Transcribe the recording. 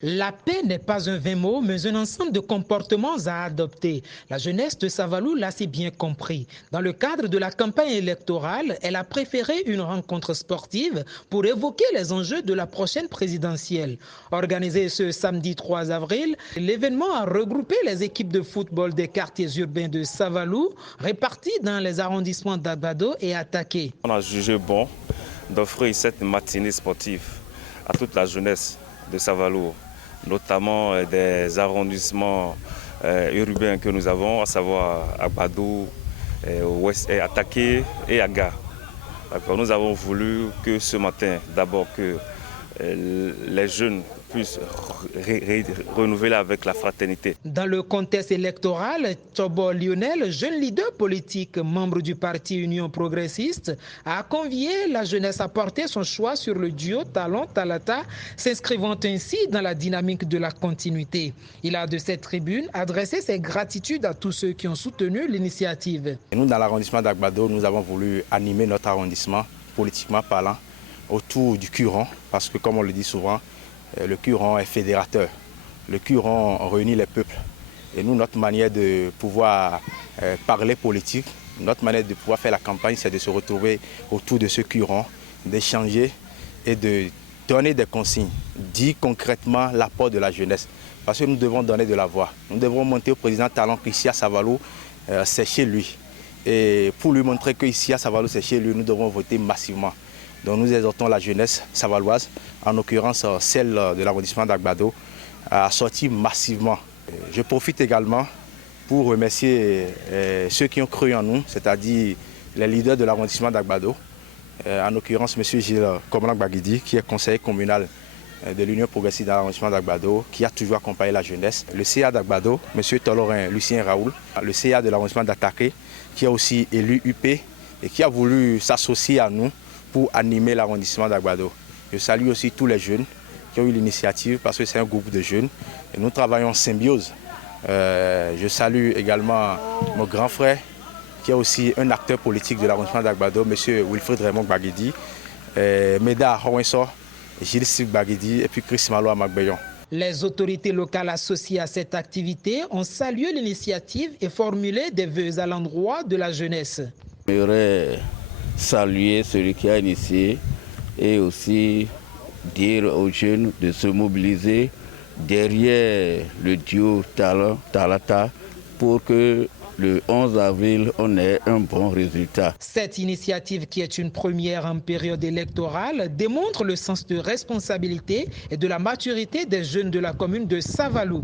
La paix n'est pas un vain mot, mais un ensemble de comportements à adopter. La jeunesse de Savalou l'a si bien compris. Dans le cadre de la campagne électorale, elle a préféré une rencontre sportive pour évoquer les enjeux de la prochaine présidentielle. Organisé ce samedi 3 avril, l'événement a regroupé les équipes de football des quartiers urbains de Savalou, réparties dans les arrondissements d'Agbado et Attaqué. On a jugé bon d'offrir cette matinée sportive à toute la jeunesse de Savalou, notamment des arrondissements urbains que nous avons, à savoir Agbado, Attaqué et Aga. Nous avons voulu que ce matin, d'abord que les jeunes puissent renouveler avec la fraternité. Dans le contexte électoral, Tchobo Lionel, jeune leader politique, membre du parti Union progressiste, a convié la jeunesse à porter son choix sur le duo Talon-Talata, s'inscrivant ainsi dans la dynamique de la continuité. Il a de cette tribune adressé ses gratitudes à tous ceux qui ont soutenu l'initiative. Nous, dans l'arrondissement d'Agbado, nous avons voulu animer notre arrondissement, politiquement parlant, autour du Curon, parce que comme on le dit souvent, le Curon est fédérateur. Le Curon réunit les peuples. Et nous, notre manière de pouvoir parler politique, notre manière de pouvoir faire la campagne, c'est de se retrouver autour de ce Curon, d'échanger et de donner des consignes, dire concrètement l'apport de la jeunesse. Parce que nous devons donner de la voix. Nous devons monter au président Talon qu'ici à Savalou, c'est chez lui. Et pour lui montrer qu'ici à Savalou, c'est chez lui, nous devons voter massivement. Donc nous exhortons la jeunesse savaloise, en l'occurrence celle de l'arrondissement d'Agbado, à sortir massivement. Je profite également pour remercier ceux qui ont cru en nous, c'est-à-dire les leaders de l'arrondissement d'Agbado, en l'occurrence M. Gilles Komlang-Baguidi, qui est conseiller communal de l'Union progressiste dans l'arrondissement d'Agbado, qui a toujours accompagné la jeunesse. Le CA d'Agbado, M. Tolorin Lucien Raoul, le CA de l'arrondissement d'Attaqué, qui a aussi élu UP et qui a voulu s'associer à nous pour animer l'arrondissement d'Agbado. Je salue aussi tous les jeunes qui ont eu l'initiative parce que c'est un groupe de jeunes et nous travaillons en symbiose. Je salue également mon grand frère qui est aussi un acteur politique de l'arrondissement d'Agbado, M. Wilfred Raymond Baguidi, Meda Howenso, Gilles Sif Baguidi et puis Chris Malo Magbeyon. Les autorités locales associées à cette activité ont salué l'initiative et formulé des vœux à l'endroit de la jeunesse. J'aimerais saluer celui qui a initié et aussi dire aux jeunes de se mobiliser derrière le duo Talon-Talata pour que le 11 avril, on ait un bon résultat. Cette initiative, qui est une première en période électorale, démontre le sens de responsabilité et de la maturité des jeunes de la commune de Savalou.